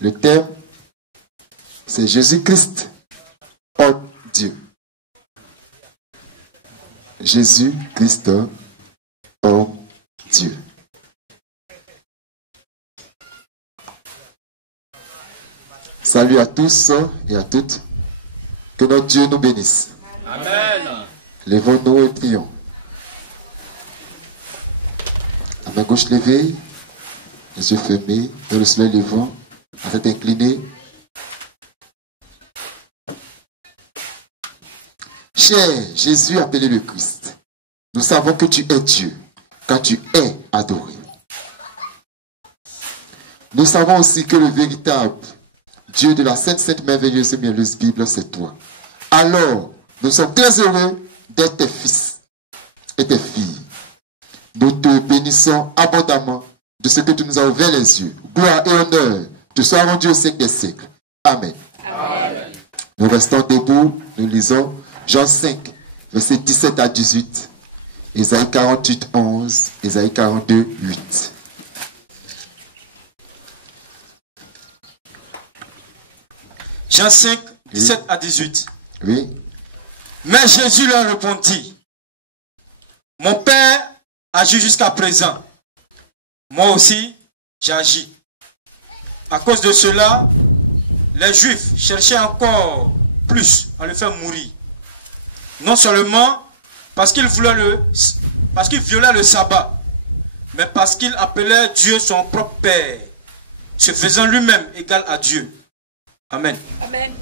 Le thème, c'est Jésus-Christ, homme Dieu. Jésus-Christ, homme Dieu. Salut à tous et à toutes. Que notre Dieu nous bénisse. Amen. Lèvons-nous et prions. La main gauche levée, les yeux fermés, vers le soleil levant, la tête inclinée. Cher Jésus appelé le Christ, nous savons que tu es Dieu, car tu es adoré. Nous savons aussi que le véritable Dieu de la Sainte merveilleuse et mielleuse Bible, c'est toi. Alors, nous sommes très heureux d'être tes fils et tes filles. Nous te bénissons abondamment de ce que tu nous as ouvert les yeux. Gloire et honneur te soient rendus au siècle des siècles. Amen. Amen. Nous restons debout, nous lisons Jean 5, versets 17 à 18, Ésaïe 48, 11, Ésaïe 42, 8. Jean 5, 17 à 18. Oui. Mais Jésus leur répondit, mon Père agit jusqu'à présent. Moi aussi, j'agis. À cause de cela, les Juifs cherchaient encore plus à le faire mourir. Non seulement parce qu'il violait le sabbat, mais parce qu'il appelait Dieu son propre Père, se faisant lui-même égal à Dieu. Amen. Amen.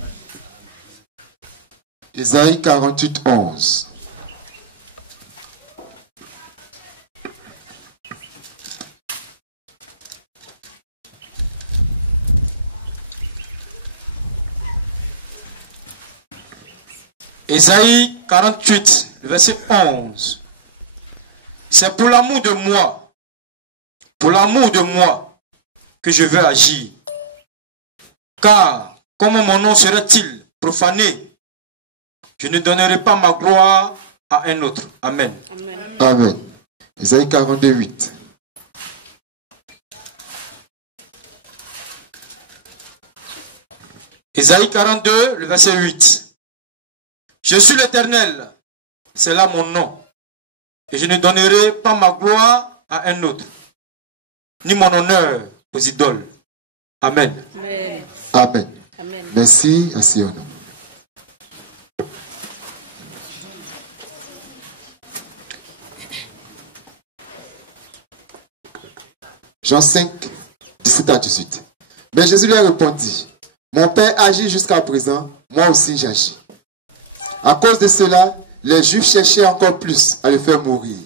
Ésaïe 48, 11. Ésaïe 48, verset 11. C'est pour l'amour de moi, que je veux agir. Car, comment mon nom serait-il profané? Je ne donnerai pas ma gloire à un autre. Amen. Amen. Amen. Ésaïe 42, 8. Ésaïe 42, le verset 8. Je suis l'Éternel, c'est là mon nom. Et je ne donnerai pas ma gloire à un autre, ni mon honneur aux idoles. Amen. Amen. Amen. Amen. Merci, asseyons-nous. Jean 5, 17 à 18. Mais Jésus lui répondit, mon Père agit jusqu'à présent, moi aussi j'agis. À cause de cela, les Juifs cherchaient encore plus à le faire mourir.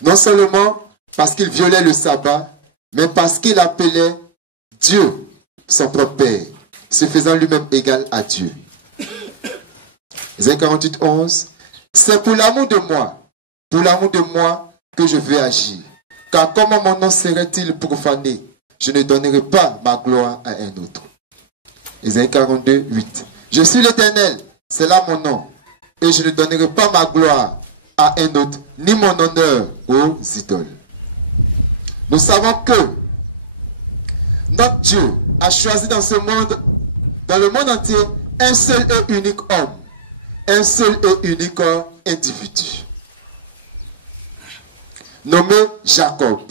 Non seulement parce qu'il violait le sabbat, mais parce qu'il appelait Dieu son propre Père, se faisant lui-même égal à Dieu. Ésaïe 48, 11. C'est pour l'amour de moi que je veux agir. Car comment mon nom serait-il profané? Je ne donnerai pas ma gloire à un autre. Ésaïe 42, 8. Je suis l'Éternel, c'est là mon nom. Et je ne donnerai pas ma gloire à un autre, ni mon honneur aux idoles. Nous savons que notre Dieu a choisi dans ce monde, dans le monde entier, un seul et unique homme, un seul et unique individu, nommé Jacob.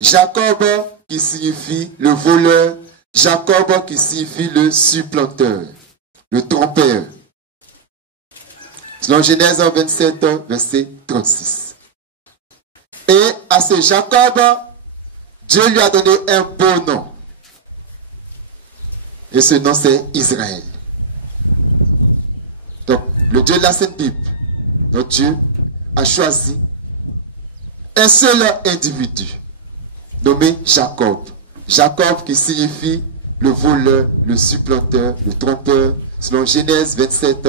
Jacob qui signifie le voleur, Jacob qui signifie le supplanteur, le trompeur. Selon Genèse 27, verset 36. Et à ce Jacob, Dieu lui a donné un beau nom. Et ce nom, c'est Israël. Donc, le Dieu de la Sainte Bible, notre Dieu, a choisi un seul individu, nommé Jacob. Jacob qui signifie le voleur, le supplanteur, le trompeur, selon Genèse 27,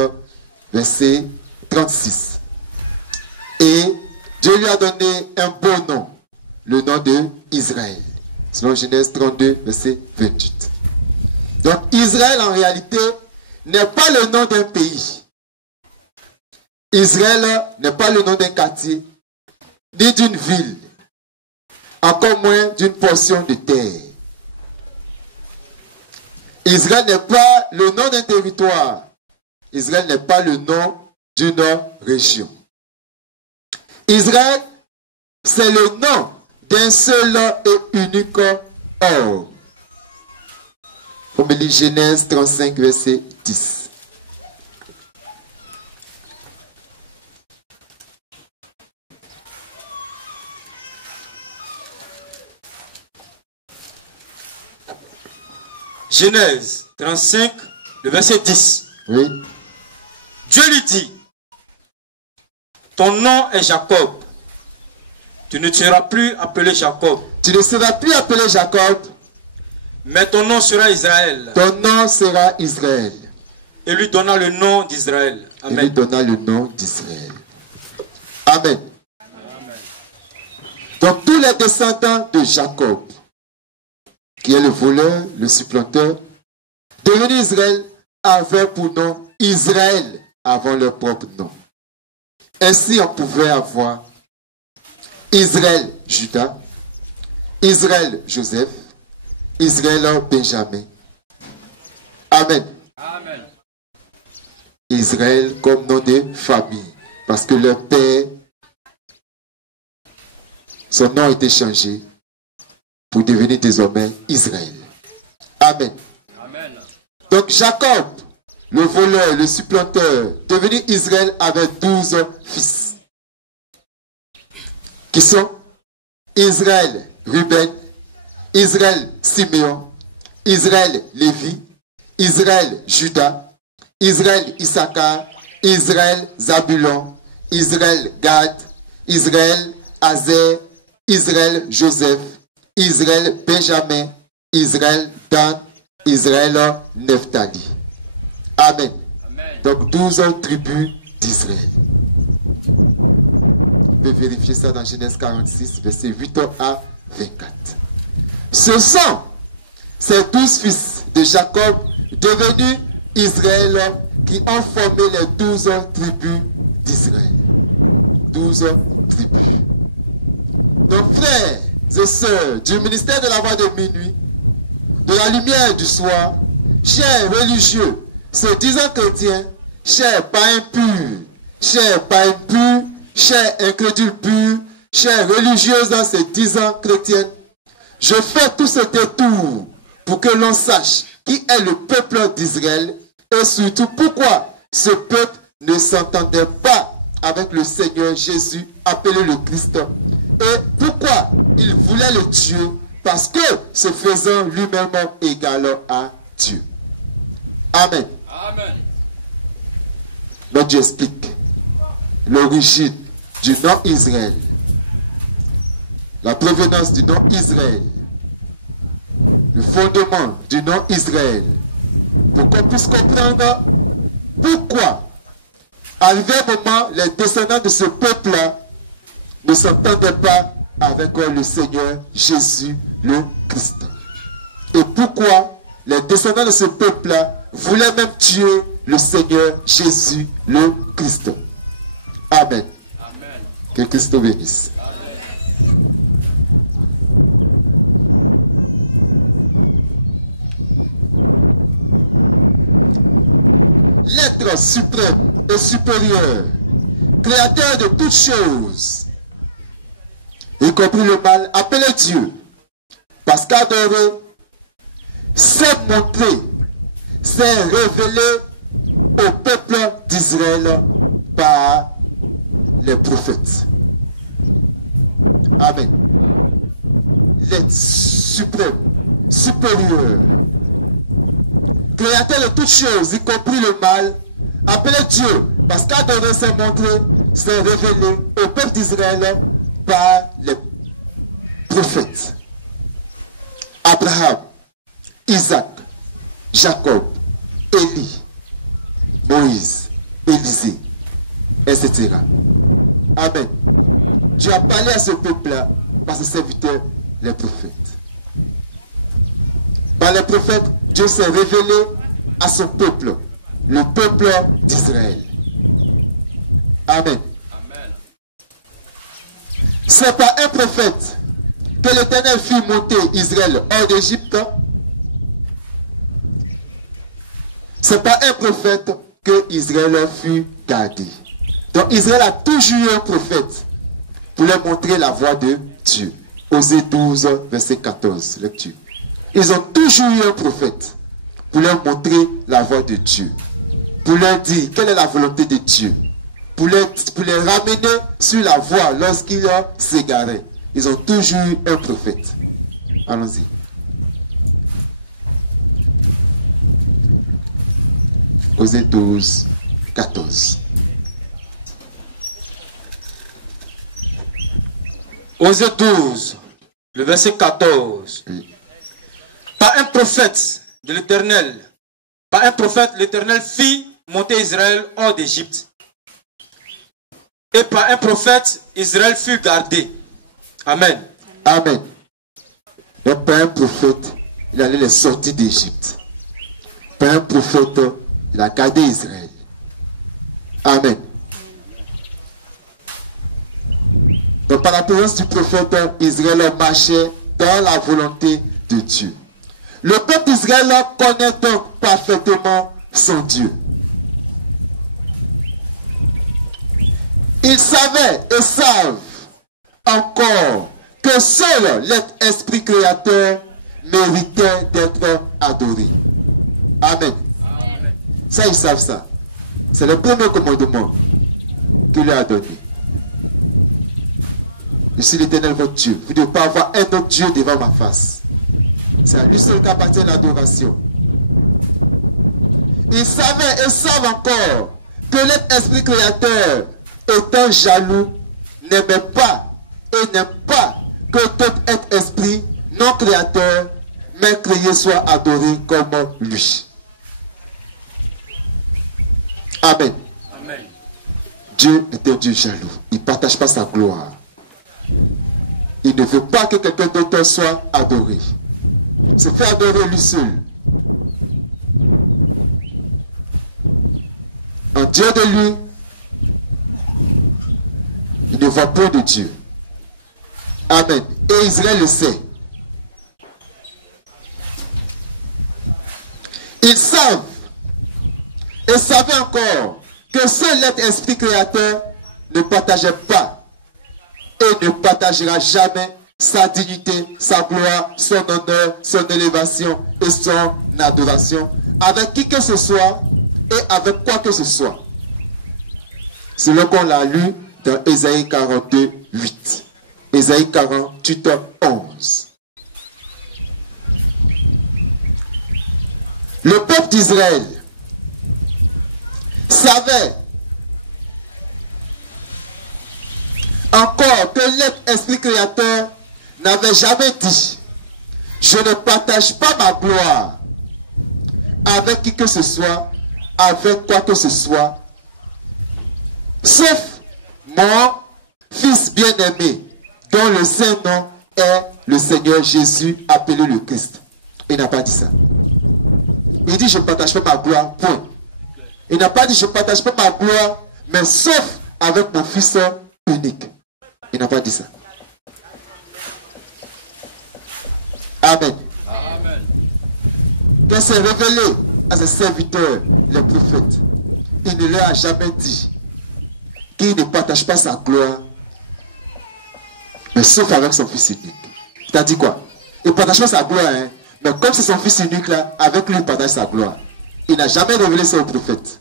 verset 36. Et Dieu lui a donné un beau nom, le nom de Israël, selon Genèse 32, verset 28. Donc Israël en réalité n'est pas le nom d'un pays. Israël n'est pas le nom d'un quartier, ni d'une ville, encore moins d'une portion de terre. Israël n'est pas le nom d'un territoire. Israël n'est pas le nom d'une région. Israël, c'est le nom d'un seul et unique homme. On me lit Genèse 35, verset 10. Genèse 35, le verset 10. Oui. Dieu lui dit, ton nom est Jacob. Tu ne seras plus appelé Jacob. Tu ne seras plus appelé Jacob. Mais ton nom sera Israël. Ton nom sera Israël. Et lui donna le nom d'Israël. Amen. Et lui donna le nom d'Israël. Amen. Amen. Donc tous les descendants de Jacob, qui est le voleur, le supplanteur, devenu Israël, avaient pour nom Israël avant leur propre nom. Ainsi on pouvait avoir Israël Judas, Israël Joseph, Israël Benjamin. Amen. Amen. Israël comme nom de famille, parce que leur père, son nom a été changé pour devenir désormais Israël. Amen. Amen. Donc Jacob, le voleur, le supplanteur, devenu Israël, avait 12 fils. Qui sont Israël Ruben, Israël Siméon, Israël Lévi, Israël Judas, Israël Issachar, Israël Zabulon, Israël Gad, Israël Azer, Israël Joseph, Israël Benjamin, Israël Dan, Israël Nephtali. Amen. Amen. Donc 12 tribus d'Israël. Vous pouvez vérifier ça dans Genèse 46, verset 8 à 24. Ce sont ces 12 fils de Jacob devenus Israël qui ont formé les 12 tribus d'Israël. 12 tribus. Donc frères et sœurs du ministère de la voix de minuit, de la lumière du soir, chers religieux, se disant chrétiens, chers païens purs, chers païens purs, chers incrédules purs, chers religieuses se disant chrétiennes, je fais tout ce détour pour que l'on sache qui est le peuple d'Israël et surtout pourquoi ce peuple ne s'entendait pas avec le Seigneur Jésus appelé le Christ et pourquoi il voulait le tuer parce que se faisant lui-même égal à Dieu. Amen. Amen. Donc Dieu explique l'origine du nom Israël, la provenance du nom Israël, le fondement du nom Israël, pour qu'on puisse comprendre pourquoi, arrivé un moment, les descendants de ce peuple-là ne s'entendaient pas avec le Seigneur Jésus le Christ. Et pourquoi les descendants de ce peuple-là voulaient même tuer le Seigneur Jésus le Christ. Amen. Amen. Que Christ te bénisse. L'être suprême et supérieur, créateur de toutes choses, y compris le mal, appelé Dieu, parce qu'adorer, s'est montré, s'est révélé au peuple d'Israël par les prophètes. Amen. L'être suprême, supérieur, créateur de toutes choses, y compris le mal, appelé Dieu, parce qu'adorer s'est montré, s'est révélé au peuple d'Israël par les prophètes. Abraham, Isaac, Jacob, Élie, Moïse, Élisée, etc. Amen. Dieu a parlé à ce peuple-là par ses serviteurs, les prophètes. Par les prophètes, Dieu s'est révélé à son peuple, le peuple d'Israël. Amen. Amen. C'est par un prophète que l'Éternel fit monter Israël hors d'Égypte. c'est pas un prophète que Israël fut gardé. Donc Israël a toujours eu un prophète pour leur montrer la voie de Dieu. Osée 12, verset 14, lecture. Ils ont toujours eu un prophète pour leur montrer la voie de Dieu, pour leur dire quelle est la volonté de Dieu, pour les ramener sur la voie lorsqu'ils s'égaraient. Ils ont toujours eu un prophète. Allons-y. Osée 12, 14. Osée 12, le verset 14. Oui. Par un prophète de l'Éternel, par un prophète, l'Éternel fit monter Israël hors d'Égypte. Et par un prophète, Israël fut gardé. Amen. Amen. Donc par un prophète, il allait les sortir d'Égypte. Par un prophète, il a gardé Israël. Amen. Donc par la présence du prophète, Israël marchait dans la volonté de Dieu. Le peuple d'Israël connaît donc parfaitement son Dieu. Ils savaient et savent encore que seul l'être esprit créateur méritait d'être adoré. Amen. Amen. Ça, ils savent ça. C'est le premier commandement qu'il leur a donné. Je suis l'Éternel votre Dieu. Vous ne devez pas avoir un autre Dieu devant ma face. C'est à lui seul qu'appartient l'adoration. Ils savaient et savent encore que l'être esprit créateur, étant jaloux, n'aimait pas et n'aime pas que tout être esprit non créateur, mais créé, soit adoré comme lui. Amen. Amen. Dieu est un Dieu jaloux. Il ne partage pas sa gloire. Il ne veut pas que quelqu'un d'autre soit adoré. Il se fait adorer lui seul. En Dieu de lui, il ne voit point de Dieu. Amen. Et Israël le sait. Ils savent et savaient encore que seul l'être esprit créateur ne partageait pas et ne partagera jamais sa dignité, sa gloire, son honneur, son élévation et son adoration avec qui que ce soit et avec quoi que ce soit. C'est ce qu'on l'a lu dans Ésaïe 42, 8. Ésaïe 48, 11. Le peuple d'Israël savait encore que l'être esprit créateur n'avait jamais dit: je ne partage pas ma gloire avec qui que ce soit, avec quoi que ce soit, sauf mon fils bien-aimé, dont le saint nom est le Seigneur Jésus, appelé le Christ. Il n'a pas dit ça. Il dit: je ne partage pas ma gloire, point. Il n'a pas dit: je ne partage pas ma gloire, mais sauf avec mon fils unique. Il n'a pas dit ça. Amen. Amen. Qu'elle s'est révélée à ses serviteurs, les prophètes. Il ne leur a jamais dit qu'il ne partage pas sa gloire, mais sauf avec son fils unique. C'est-à-dire quoi? Il ne partage pas sa gloire, hein, mais comme c'est son fils unique là, avec lui il partage sa gloire. Il n'a jamais révélé ça aux prophètes.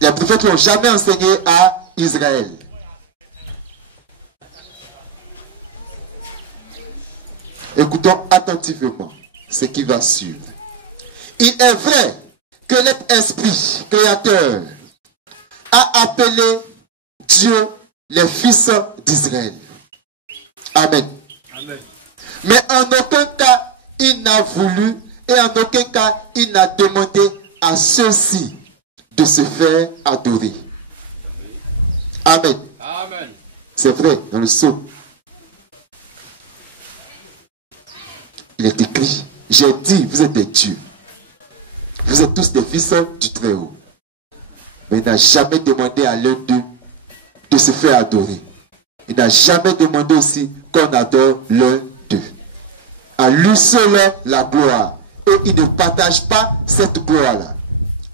Les prophètes ne l'ont jamais enseigné à Israël. Écoutons attentivement ce qui va suivre. Il est vrai que l'être esprit créateur a appelé Dieu les fils d'Israël. Amen. Amen. Mais en aucun cas il n'a voulu et en aucun cas il n'a demandé à ceux-ci de se faire adorer. Amen. Amen. C'est vrai dans le psaume. Il est écrit: j'ai dit, vous êtes des dieux. Vous êtes tous des fils du Très-Haut. Mais il n'a jamais demandé à l'un d'eux de se faire adorer. Il n'a jamais demandé aussi qu'on adore l'un d'eux. À lui seul la gloire. Et il ne partage pas cette gloire-là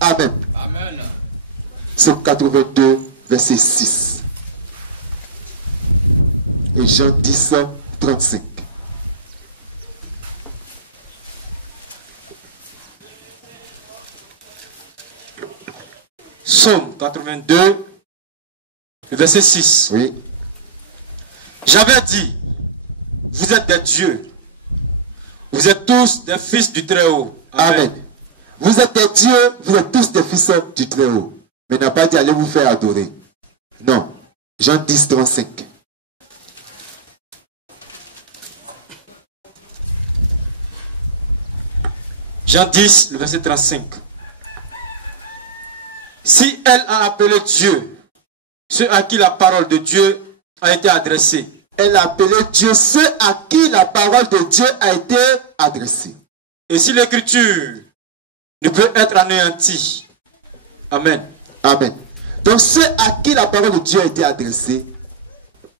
Amen. Amen. Psaume 82, verset 6. Et Jean 10, 35. Psaume 82, verset 6. Oui. J'avais dit, vous êtes des dieux. Vous êtes tous des fils du Très-Haut. Amen. Vous êtes des dieux, vous êtes tous des fils du Très-Haut. Mais il n'a pas dit allez vous faire adorer. Non. Jean 10, 35. Jean 10, le verset 35. Si elle a appelé Dieu, ceux à qui la parole de Dieu a été adressée. Elle a appelé Dieu ceux à qui la parole de Dieu a été adressée. Et si l'écriture ne peut être anéantie. Amen. Amen. Donc ceux à qui la parole de Dieu a été adressée,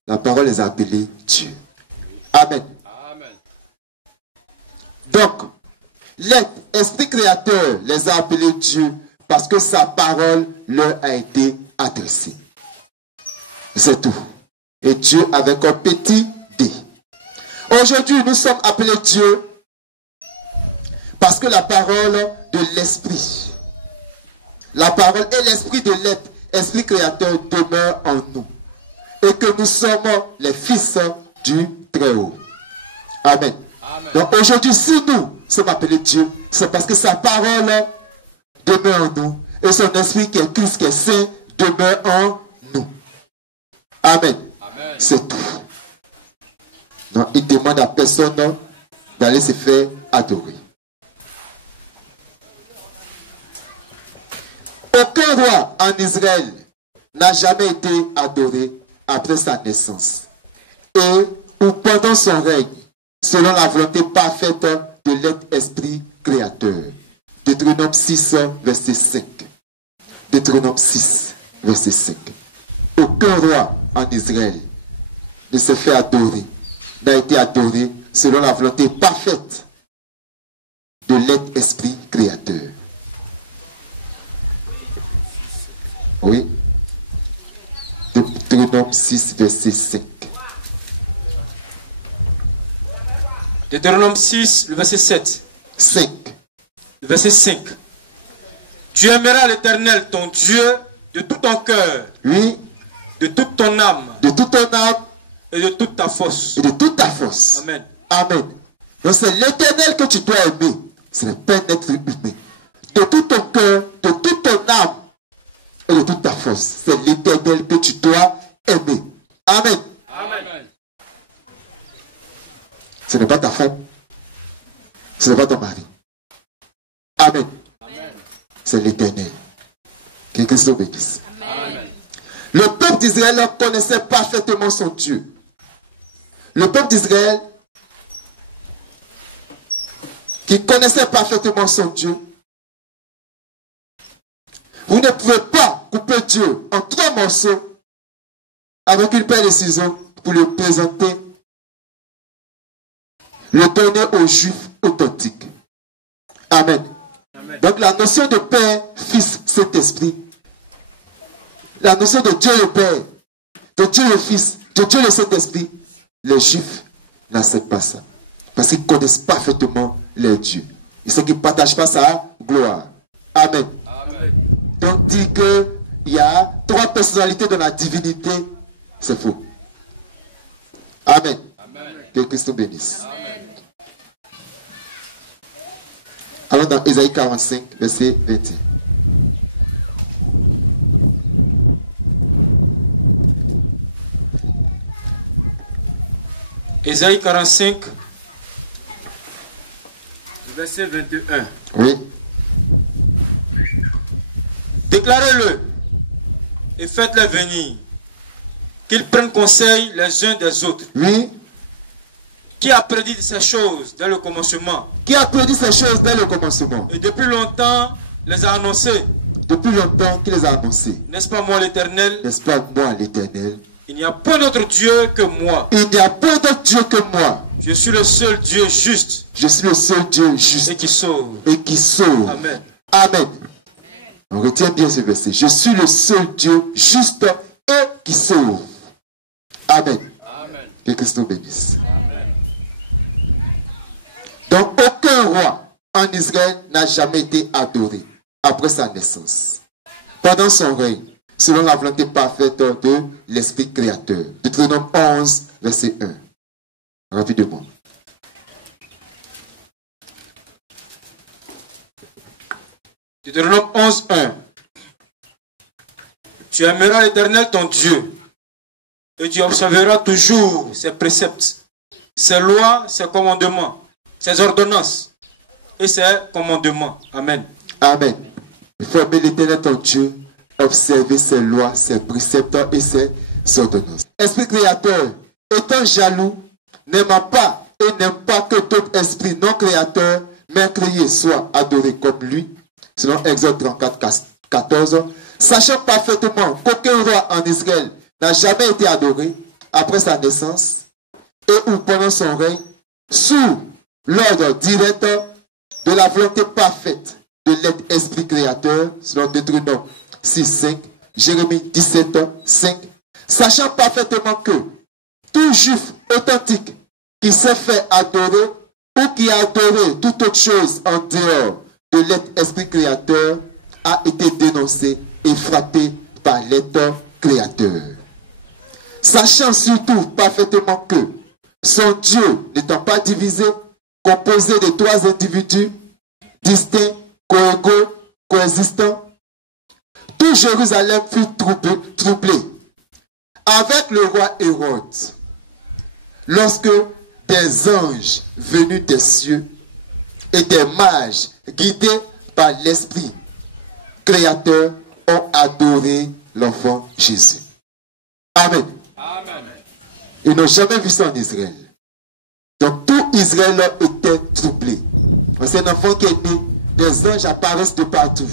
la parole les a appelés Dieu. Amen. Amen. Donc, l'Esprit créateur les a appelés Dieu parce que sa parole leur a été adressée. C'est tout. Et Dieu avec un petit D. Aujourd'hui, nous sommes appelés Dieu parce que la parole de l'Esprit, la parole et l'Esprit de l'Esprit créateur demeurent en nous. Et que nous sommes les fils du Très-Haut. Amen. Amen. Donc aujourd'hui, si nous sommes appelés Dieu, c'est parce que sa parole demeure en nous. Et son esprit qui est Christ, qui est saint, demeure en nous. Amen. Amen. C'est tout. Non, il demande à personne d'aller se faire adorer. Aucun roi en Israël n'a jamais été adoré après sa naissance et ou pendant son règne, selon la volonté parfaite de l'Esprit créateur. Deutéronome 6, verset 5. Deutéronome 6, verset 5. Aucun roi en Israël ne s'est fait adorer, n'a été adoré selon la volonté parfaite de l'Esprit créateur. Oui. Deutéronome 6, verset 5. Deutéronome 6, le verset 7. 5. Le verset 5. Tu aimeras l'Éternel, ton Dieu, de tout ton cœur, Oui. de toute ton âme De toute ton âme et de toute ta force. et de toute ta force. Amen. Amen. Donc c'est l'Éternel que tu dois aimer. Ce n'est pas un être humain. De tout ton cœur, de toute ton âme et de toute ta force. C'est l'Éternel que tu dois aimer. Amen. Amen. Ce n'est pas ta femme. Ce n'est pas ton mari. Amen. C'est l'Éternel. Que Christ le bénisse. Amen. Le peuple d'Israël connaissait parfaitement son Dieu. Le peuple d'Israël qui connaissait parfaitement son Dieu. Vous ne pouvez pas couper Dieu en 3 morceaux avec une paire de ciseaux pour le présenter, le donner aux Juifs authentiques. Amen. Amen. Donc la notion de Père, Fils, Saint-Esprit, la notion de Dieu le Père, de Dieu le Fils, de Dieu le Saint-Esprit, les Juifs n'acceptent pas ça. Parce qu'ils connaissent parfaitement leur Dieu. Ils ne partagent pas sa gloire. Amen. Amen. Donc dire qu'il y a 3 personnalités dans la divinité, c'est faux. Amen. Amen. Que Christ nous bénisse. Amen. Allons dans Ésaïe 45, verset 21. Ésaïe 45, verset 21. Oui. Déclarez-le et faites-les venir, qu'ils prennent conseil les uns des autres. Oui. Qui a prédit ces choses dès le commencement Qui a prédit ces choses dès le commencement? et depuis longtemps les a annoncées. Depuis longtemps qu'il les a annoncés. N'est-ce pas moi l'Éternel? N'est-ce pas moi l'Éternel? Il n'y a pas d'autre Dieu que moi. Il n'y a pas d'autre Dieu que moi. Je suis le seul Dieu juste Je suis le seul Dieu et juste qui sauve. et qui sauve. Amen. Amen. On retient bien ce verset. Je suis le seul Dieu juste et qui sauve. Amen. Amen. Que Christ nous bénisse. Amen. Donc, aucun roi en Israël n'a jamais été adoré après sa naissance. Pendant son règne, selon la volonté parfaite de l'Esprit créateur. Deutéronome 11, verset 1. Rapidement. Deutéronome 11, 1. Tu aimeras l'Éternel ton Dieu et tu observeras toujours ses préceptes, ses lois, ses commandements, ses ordonnances et ses commandements. Amen. Amen. Il faut aimer l'Éternel ton Dieu, observer ses lois, ses préceptes et ses ordonnances. Esprit créateur, étant jaloux, n'aimant pas et n'aime pas que tout esprit non créateur, mais créé, soit adoré comme lui, selon Exode 34, 14, sachant parfaitement qu'aucun roi en Israël n'a jamais été adoré après sa naissance et ou pendant son règne, sous l'ordre direct de la volonté parfaite de l'Esprit créateur, selon Deutéronome 6, 5, Jérémie 17, 5, sachant parfaitement que tout juif authentique qui s'est fait adorer ou qui a adoré toute autre chose en dehors de l'Esprit créateur a été dénoncé et frappé par l'être créateur. Sachant surtout parfaitement que son Dieu n'étant pas divisé, composé de trois individus distincts, coégaux, coexistants, tout Jérusalem fut troublé avec le roi Hérode, lorsque des anges venus des cieux et des mages guidés par l'Esprit créateur ont adoré l'enfant Jésus. Amen. Amen. Ils n'ont jamais vu ça en Israël. Donc tout Israël était troublé. C'est un enfant qui est né, des anges apparaissent de partout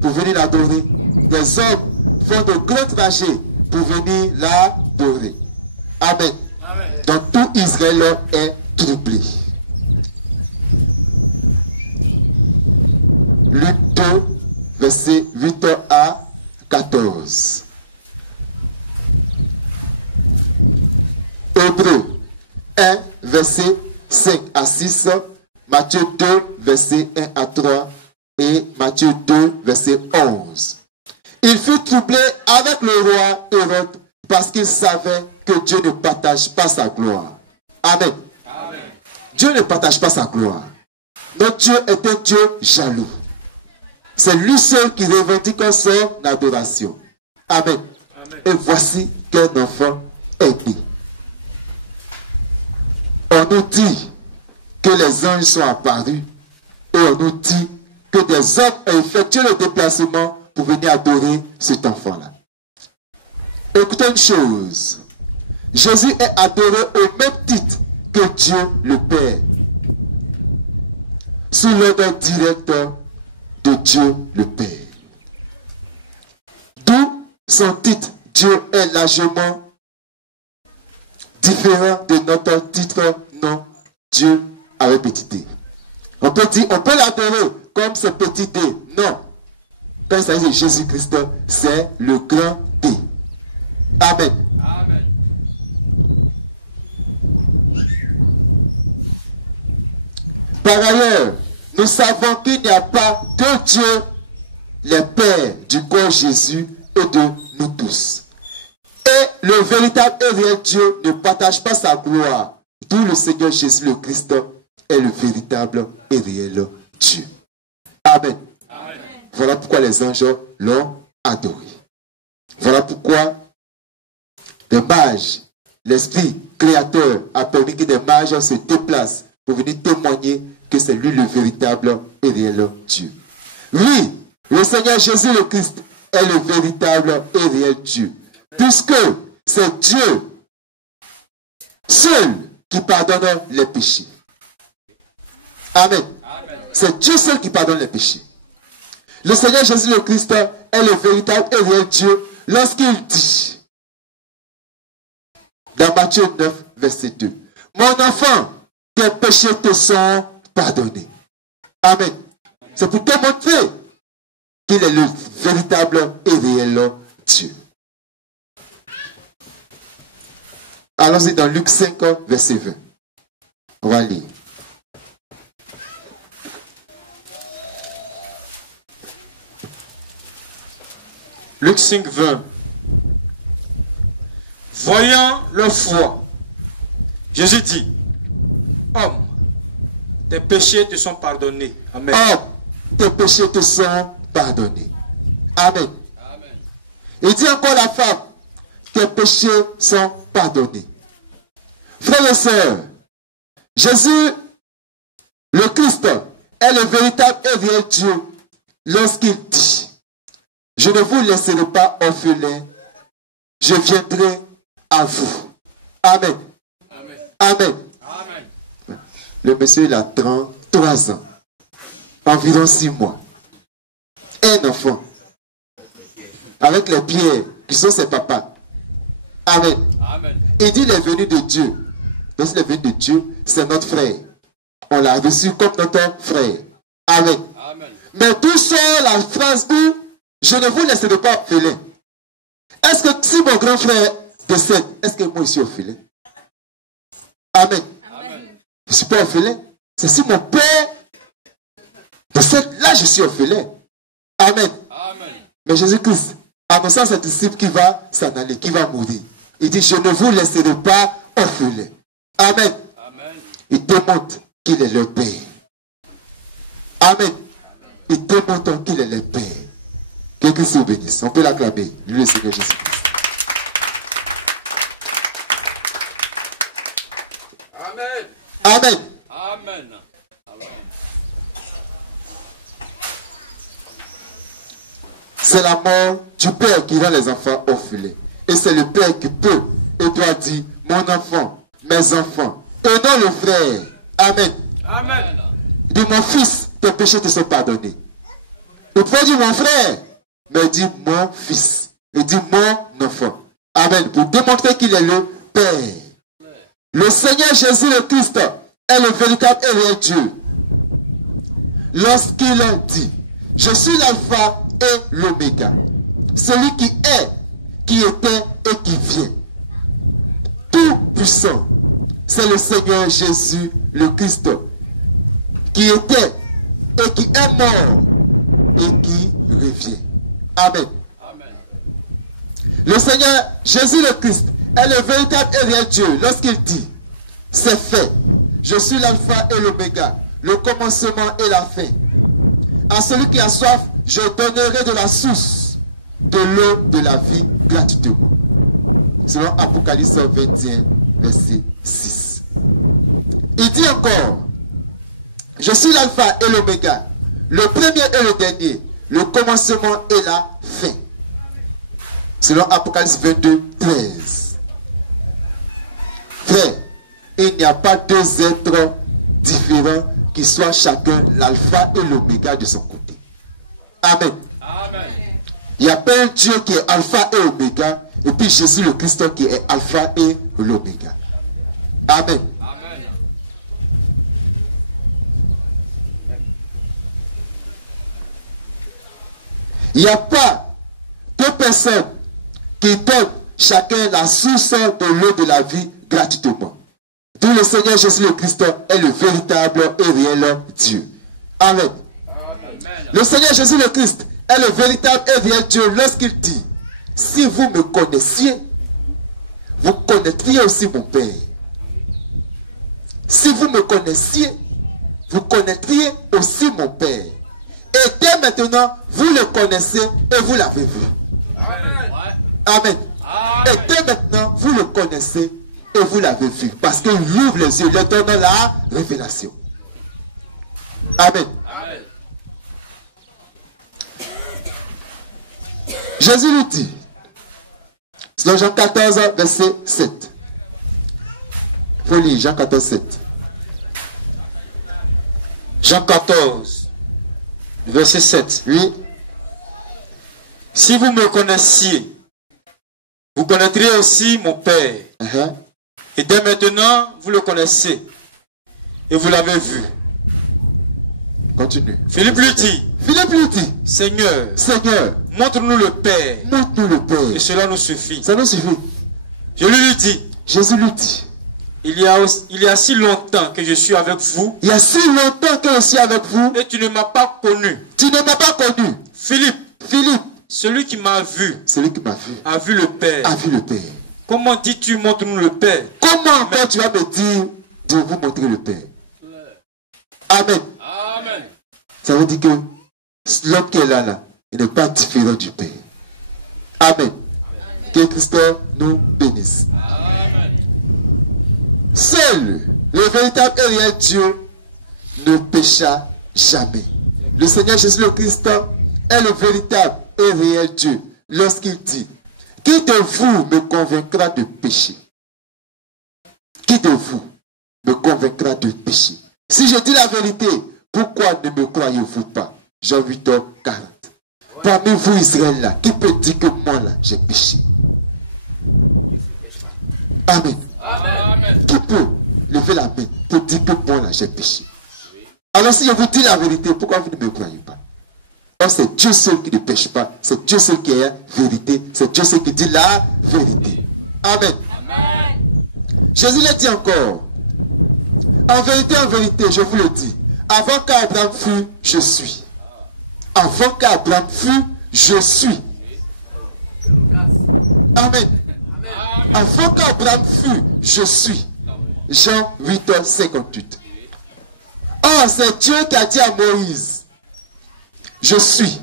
pour venir l'adorer. Des hommes font de grands trajets pour venir l'adorer. Amen. Amen. Donc tout Israël est troublé. Luc 2, verset 8 à 14. Hébreux 1, verset 5 à 6. Matthieu 2, verset 1 à 3. Et Matthieu 2, verset 11. Il fut troublé avec le roi Hérode parce qu'il savait que Dieu ne partage pas sa gloire. Amen. Amen. Dieu ne partage pas sa gloire. Notre Dieu est un Dieu jaloux. C'est lui seul qui revendique son adoration. Amen. Amen. Et voici qu'un enfant est né. On nous dit que les anges sont apparus et on nous dit que des hommes ont effectué le déplacement pour venir adorer cet enfant-là. Écoutez une chose. Jésus est adoré au même titre que Dieu le Père. Sous l'ordre direct de Dieu le Père. D'où son titre, Dieu est largement différent de notre titre, non, Dieu avec petit d. On peut dire, on peut l'adorer comme ce petit d. Non. Quand il s'agit de Jésus-Christ, c'est le grand D. Amen. Amen. Par ailleurs, nous savons qu'il n'y a pas de Dieu, les pères du corps Jésus et de nous tous. Et le véritable et réel Dieu ne partage pas sa gloire. D'où le Seigneur Jésus le Christ est le véritable et réel Dieu. Amen. Amen. Voilà pourquoi les anges l'ont adoré. Voilà pourquoi des mages, l'Esprit créateur a permis que des mages se déplacent pour venir témoigner que c'est lui le véritable et réel Dieu. Oui, le Seigneur Jésus le Christ est le véritable et réel Dieu. Puisque c'est Dieu seul qui pardonne les péchés. Amen. Amen. C'est Dieu seul qui pardonne les péchés. Le Seigneur Jésus le Christ est le véritable et réel Dieu lorsqu'il dit dans Matthieu 9, verset 2, mon enfant, tes péchés te sont pardonnés. Amen. C'est pour te montrer qu'il est le véritable et réel Dieu. Allons-y dans Luc 5, verset 20. On va lire. Luc 5, 20. Voyant leur foi, Jésus dit, homme, tes péchés te sont pardonnés. Amen. Homme, tes péchés te sont pardonnés. Amen. Amen. Il dit encore à la femme, tes péchés sont pardonnés. Frères et sœurs, Jésus, le Christ, est le véritable et réel Dieu lorsqu'il dit, je ne vous laisserai pas orphelins, je viendrai à vous. Amen. Amen. Amen. Amen. Le monsieur, il a 33 ans, environ 6 mois. Un enfant, avec les pierres qui sont ses papas. Amen. Amen. Il dit, il est venu de Dieu. Donc, il est venu de Dieu, c'est notre frère. On l'a reçu comme notre frère. Amen. Amen. Mais tout sort la phrase où je ne vous laisserai pas orphelin. Est-ce que si mon grand frère décède, est-ce que moi je suis orphelin? Amen. Amen. Je ne suis pas orphelin. C'est si mon père décède, là je suis orphelin. Amen. Amen. Mais Jésus-Christ, annonçant à ses disciples qui va s'en aller, qui va mourir, il dit, je ne vous laisserai pas orphelin. Amen. Amen. Il démontre qu'il est le Père. Amen. Il démontre qu'il est le Père. Que Christ vous bénisse. On peut l'acclamer. Lui, le Seigneur Jésus-Christ. Amen. Amen. Amen. Amen. C'est la mort du Père qui rend les enfants orphelins. Et c'est le Père qui peut et doit dire, mon enfant, mes enfants, et non le frère. Amen. Amen. Il dit, mon fils, tes péchés te sont pardonnés. Il peut dire mon frère, mais il dit mon fils. Il dit mon enfant. Amen. Pour démontrer qu'il est le Père. Le Seigneur Jésus le Christ est le véritable et réel Dieu. Lorsqu'il dit, je suis l'alpha et l'oméga. Celui qui est, qui était et qui vient. Tout puissant. C'est le Seigneur Jésus le Christ. Qui était et qui est mort et qui revient. Amen. Amen. Le Seigneur Jésus le Christ est le véritable et réel Dieu lorsqu'il dit, c'est fait, je suis l'alpha et l'oméga, le commencement et la fin. À celui qui a soif, je donnerai de la source de l'eau de la vie gratuitement. Selon Apocalypse 21, verset 6. Il dit encore, je suis l'alpha et l'oméga, le premier et le dernier, le commencement et la fin. Selon Apocalypse 22, 13. Frère, il n'y a pas deux êtres différents qui soient chacun l'alpha et l'oméga de son côté. Amen. Amen. Il n'y a pas un Dieu qui est alpha et oméga, et puis Jésus le Christ qui est alpha et l'oméga. Amen. Amen. Il n'y a pas deux personnes qui donnent chacun la source de l'eau de la vie gratuitement. D'où le Seigneur Jésus le Christ est le véritable et réel Dieu. Amen. Amen. Le Seigneur Jésus le Christ est le véritable et réel Dieu lorsqu'il dit, si vous me connaissiez, vous connaîtriez aussi mon Père. Si vous me connaissiez, vous connaîtriez aussi mon Père. Et dès maintenant, vous le connaissez et vous l'avez vu. Amen. Amen. Amen. Et dès maintenant, vous le connaissez et vous l'avez vu. Parce qu'il ouvre les yeux, leur donnant la révélation. Amen. Amen. Jésus lui dit, c'est dans Jean 14, verset 7. Il faut lire Jean 14, 7. Jean 14, verset 7. Oui. Si vous me connaissiez, vous connaîtriez aussi mon Père. Uh-huh. Et dès maintenant, vous le connaissez. Et vous l'avez vu. Continue. Philippe lui dit, Philippe lui dit, Seigneur, Seigneur, montre-nous le Père, montre-nous le et Père. cela nous suffit. Ça nous suffit. Je lui dis, Jésus lui dit, il y a si longtemps que je suis avec vous, il y a si longtemps que je suis avec vous, et tu ne m'as pas connu. tu ne m'as pas connu. Philippe, Philippe, celui qui m'a vu, celui qui m'a vu, a vu le Père. a vu le Père. Comment dis-tu, montre-nous le Père? Comment encore tu vas me dire de vous montrer le Père? Amen. Amen. Ça veut dire que l'homme qui est là, il n'est pas différent du Père. Amen. Que Christ nous bénisse. Amen. Seul le véritable et réel Dieu ne pécha jamais. Le Seigneur Jésus le Christ est le véritable et réel Dieu lorsqu'il dit: qui de vous me convaincra de péché? Qui de vous me convaincra de péché? Si je dis la vérité, pourquoi ne me croyez-vous pas? Jean 8, 40. Parmi vous, Israël, là, qui peut dire que moi, là, j'ai péché? Amen. Amen. Qui peut lever la main pour dire que moi, là, j'ai péché? Alors, si je vous dis la vérité, pourquoi vous ne me croyez pas? Or, c'est Dieu seul qui ne pêche pas. C'est Dieu seul qui est vérité. C'est Dieu seul qui dit la vérité. Amen. Amen. Jésus l'a dit encore. En vérité, je vous le dis. Avant qu'Abraham fût, je suis. Avant qu'Abraham fût, je suis. Amen. Avant qu'Abraham fût, je suis. Jean 8, 58. Or, c'est Dieu qui a dit à Moïse: je suis.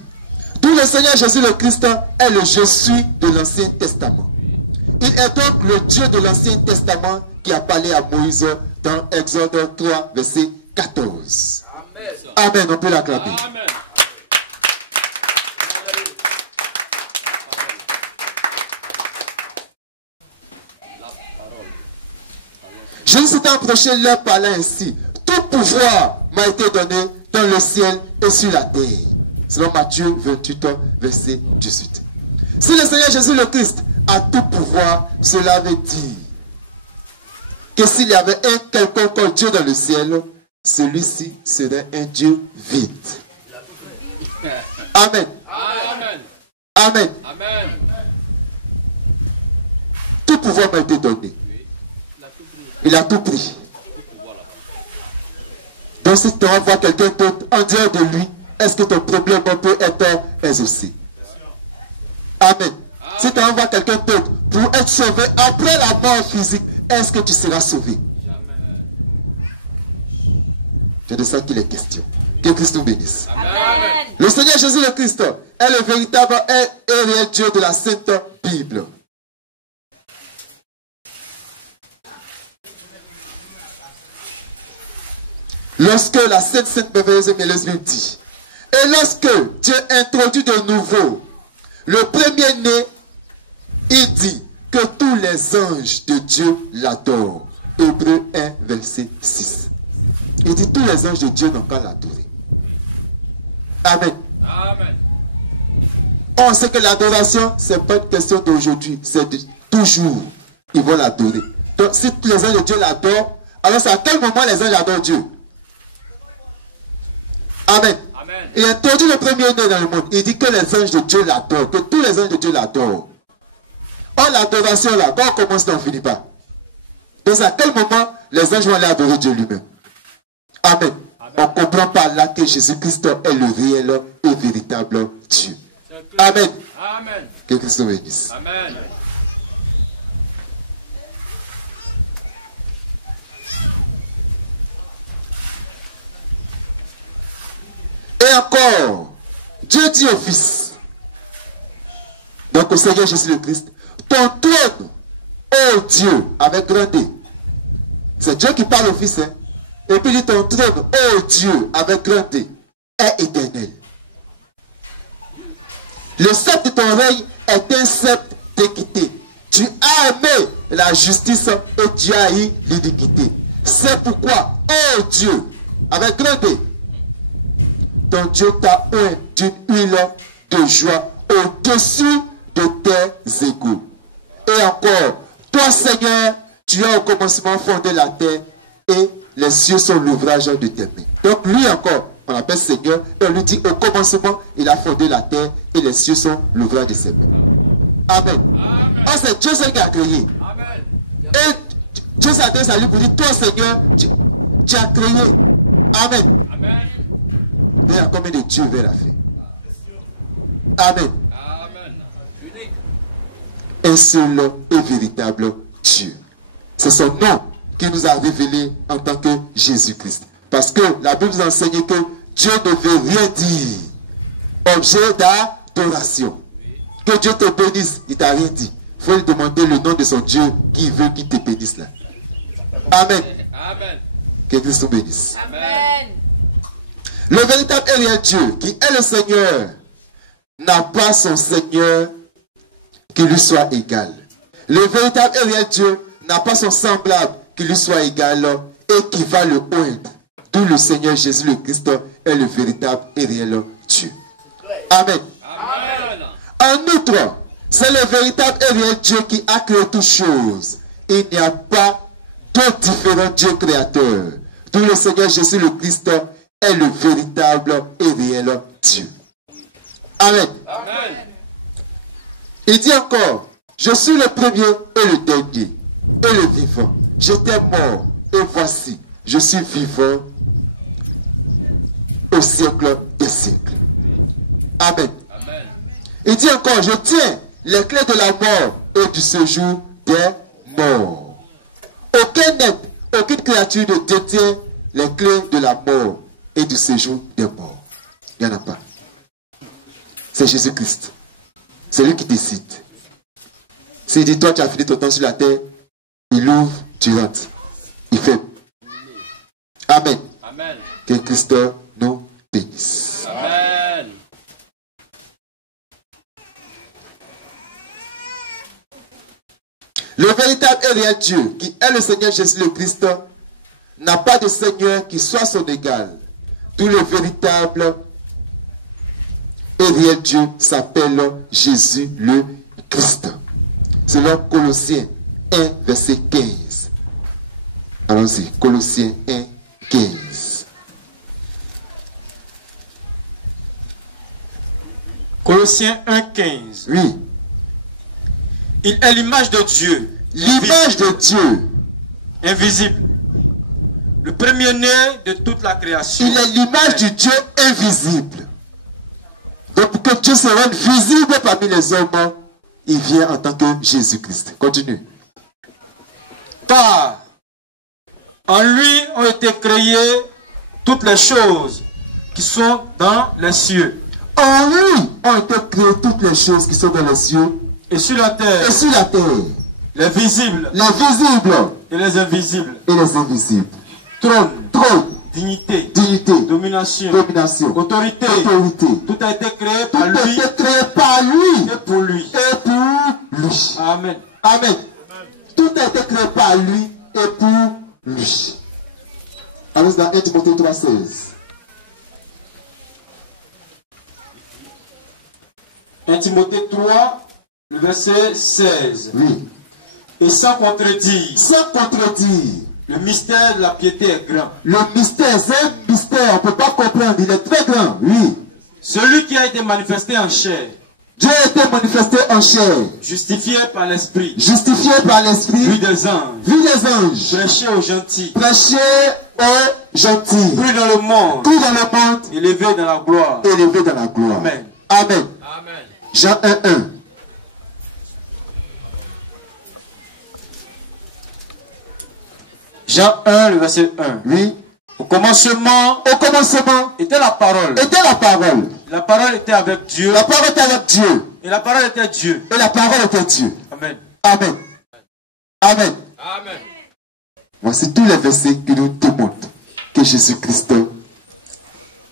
D'où le Seigneur Jésus le Christ est le je suis de l'Ancien Testament. Il est donc le Dieu de l'Ancien Testament qui a parlé à Moïse dans Exode 3, verset 14. Amen. Amen, on peut l'acclamer. Amen. Jésus s'est approché, leur parlant ainsi: tout pouvoir m'a été donné dans le ciel et sur la terre. Selon Matthieu 28, verset 18. Si le Seigneur Jésus le Christ a tout pouvoir, cela veut dire que s'il y avait un quelconque Dieu dans le ciel, celui-ci serait un Dieu vide. Amen. Amen. Amen. Amen. Tout pouvoir m'a été donné. Il a tout pris. Donc si tu envoies quelqu'un d'autre en dehors de lui, est-ce que ton problème peut être exaucé? Amen. Si tu envoies quelqu'un d'autre pour être sauvé après la mort physique, est-ce que tu seras sauvé? C'est de ça qu'il est question. Que Christ nous bénisse. Amen. Le Seigneur Jésus le Christ est le véritable et réel Dieu de la Sainte Bible. Lorsque la Sainte merveilleuse et mielleuse Bible dit: et lorsque Dieu introduit de nouveau le premier-né, il dit que tous les anges de Dieu l'adorent. Hébreux 1, verset 6. Il dit tous les anges de Dieu n'ont qu'à l'adorer. Amen. Amen. On sait que l'adoration, ce n'est pas une question d'aujourd'hui, c'est de toujours. Ils vont l'adorer. Donc si tous les anges de Dieu l'adorent, alors c'est à quel moment les anges adorent Dieu? Amen. Amen. Il introduit le premier-né dans le monde. Il dit que les anges de Dieu l'adorent, que tous les anges de Dieu l'adorent. Or, l'adoration là, quand on commence, on ne finit pas. Donc, à quel moment les anges vont aller adorer Dieu lui-même? Amen. Amen. On comprend par là que Jésus-Christ est le réel et véritable Dieu. Amen. Amen. Que Christ nous bénisse. Amen. Et encore, Dieu dit au Fils, donc au Seigneur Jésus le Christ: ton trône, ô Dieu, avec grand D. C'est Dieu qui parle au Fils, hein? Et puis il dit: ton trône, ô Dieu, avec grand D, est éternel. Le sceptre de ton règne est un sceptre d'équité. Tu as aimé la justice et tu as haï l'iniquité. C'est pourquoi, ô Dieu, avec grand D, ton Dieu t'a oint d'une huile de joie au-dessus de tes égaux. Et encore, toi Seigneur, tu as au commencement fondé la terre et les cieux sont l'ouvrage de tes mains. Donc lui encore, qu'on appelle Seigneur, et on lui dit au commencement, il a fondé la terre et les cieux sont l'ouvrage de ses mains. Amen. Oh, c'est Dieu seul qui a créé. Amen. Et Dieu s'adresse à lui pour dire, toi Seigneur, tu as créé. Amen. Amen. Il y a combien de Dieu vers la fin? Amen. Amen. Unique. Un seul et véritable Dieu. C'est son nom qui nous a révélé en tant que Jésus-Christ. Parce que la Bible nous enseigne que Dieu ne veut rien dire. Objet d'adoration. Que Dieu te bénisse, il t'a rien dit. Il faut lui demander le nom de son Dieu qui veut qu'il te bénisse là. Amen. Amen. Que Christ nous bénisse. Amen. Le véritable et réel Dieu, qui est le Seigneur, n'a pas son Seigneur qui lui soit égal. Le véritable et réel Dieu n'a pas son semblable qui lui soit égal et qui va le oindre. D'où le Seigneur Jésus le Christ est le véritable et réel Dieu. Amen. Amen. En outre, c'est le véritable et réel Dieu qui a créé toutes choses. Il n'y a pas de différents dieux créateurs. D'où le Seigneur Jésus le Christ est le véritable et réel Dieu. Amen. Amen. Il dit encore, je suis le premier et le dernier et le vivant. J'étais mort et voici, je suis vivant au siècle des siècles. Amen. Amen. Il dit encore, je tiens les clés de la mort et du séjour des morts. Aucun être, aucune créature ne détient les clés de la mort et du séjour des morts. Il n'y en a pas. C'est Jésus-Christ. C'est lui qui décide. S'il dit, toi tu as fini ton temps sur la terre, il ouvre, tu rentres. Il fait. Amen. Amen. Que Christ nous bénisse. Amen. Le véritable et réel Dieu, qui est le Seigneur Jésus le Christ, n'a pas de Seigneur qui soit son égal. Tout le véritable et réel Dieu s'appelle Jésus le Christ. Selon Colossiens 1, verset 15. Allons-y, Colossiens 1, 15. Colossiens 1, 15. Oui, Il est l'image de Dieu, l'image de Dieu. invisible, le premier-né de toute la création. Il est l'image du Dieu invisible. Donc pour que Dieu se rende visible parmi les hommes, il vient en tant que Jésus-Christ. Continue. Car en lui ont été créées toutes les choses qui sont dans les cieux En lui ont été créées toutes les choses qui sont dans les cieux et sur la terre, et sur la terre, les visibles les visibles et les invisibles, et les invisibles. trône, Trône, dignité, dignité, domination, domination, autorité. autorité. Tout a été créé Tout par a lui été créé par lui et pour lui. et pour lui. Amen. Amen. Tout a été créé par lui et pour lui. Allons dans 1 Timothée 3, 16. 1 Timothée 3, le verset 16. Oui. Et sans contredire, Sans contredire. le mystère de la piété est grand. Le mystère, c'est un mystère, on ne peut pas comprendre, il est très grand. Oui. Celui qui a été manifesté en chair, Dieu a été manifesté en chair, justifié par l'Esprit, justifié par vu l'Esprit, des anges, vu des anges, prêché aux gentils, prêché aux gentils, cru dans le monde, tout dans le monde, élevé dans la gloire. élevé dans la gloire. Amen. Amen. Amen. Jean 1, 1. Jean 1, le verset 1. Oui. Au commencement Au commencement était la parole. était la parole. La parole était avec Dieu. La parole était avec Dieu. Et la parole était Dieu. Et la parole était Dieu. Amen. Amen. Amen. Amen. Voici tous les versets qui nous démontrent que Jésus-Christ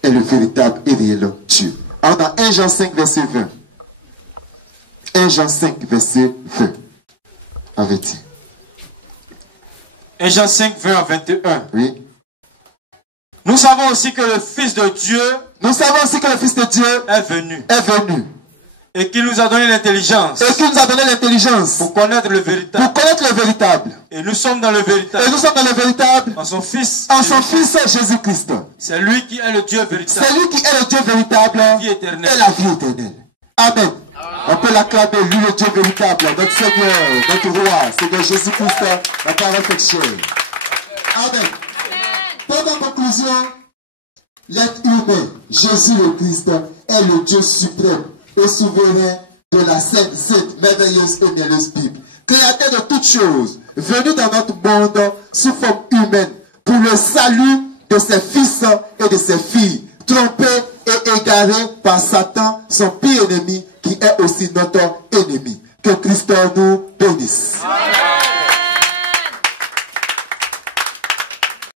est le véritable et réel Dieu. Alors dans 1 Jean 5, verset 20. 1 Jean 5, verset 20. Avec 1 Jean 5, 20 à 21. oui. Nous savons aussi que le Fils de Dieu Nous savons aussi que le Fils de Dieu est venu. est venu. Et qui nous a donné l'intelligence. Et qui nous a donné l'intelligence. Pour connaître le véritable. Pour connaître le véritable. Et nous sommes dans le véritable. Et nous sommes dans le véritable. En son Fils. En son Fils Jésus-Christ. C'est lui qui est le Dieu véritable. C'est lui qui est le Dieu véritable. La vie éternelle. Et la vie éternelle. Amen. On peut l'acclamer, lui le Dieu véritable, notre Seigneur, notre Roi, Seigneur Jésus-Christ, la parole faite chair. Amen. Pour en conclusion, l'être humain, Jésus le Christ, est le Dieu suprême et souverain de la sainte, merveilleuse et mielleuse Bible. Créateur de toutes choses, venu dans notre monde sous forme humaine pour le salut de ses fils et de ses filles, trompés et égarés par Satan, son pire ennemi, qui est aussi notre ennemi. Que Christ nous bénisse. Amen.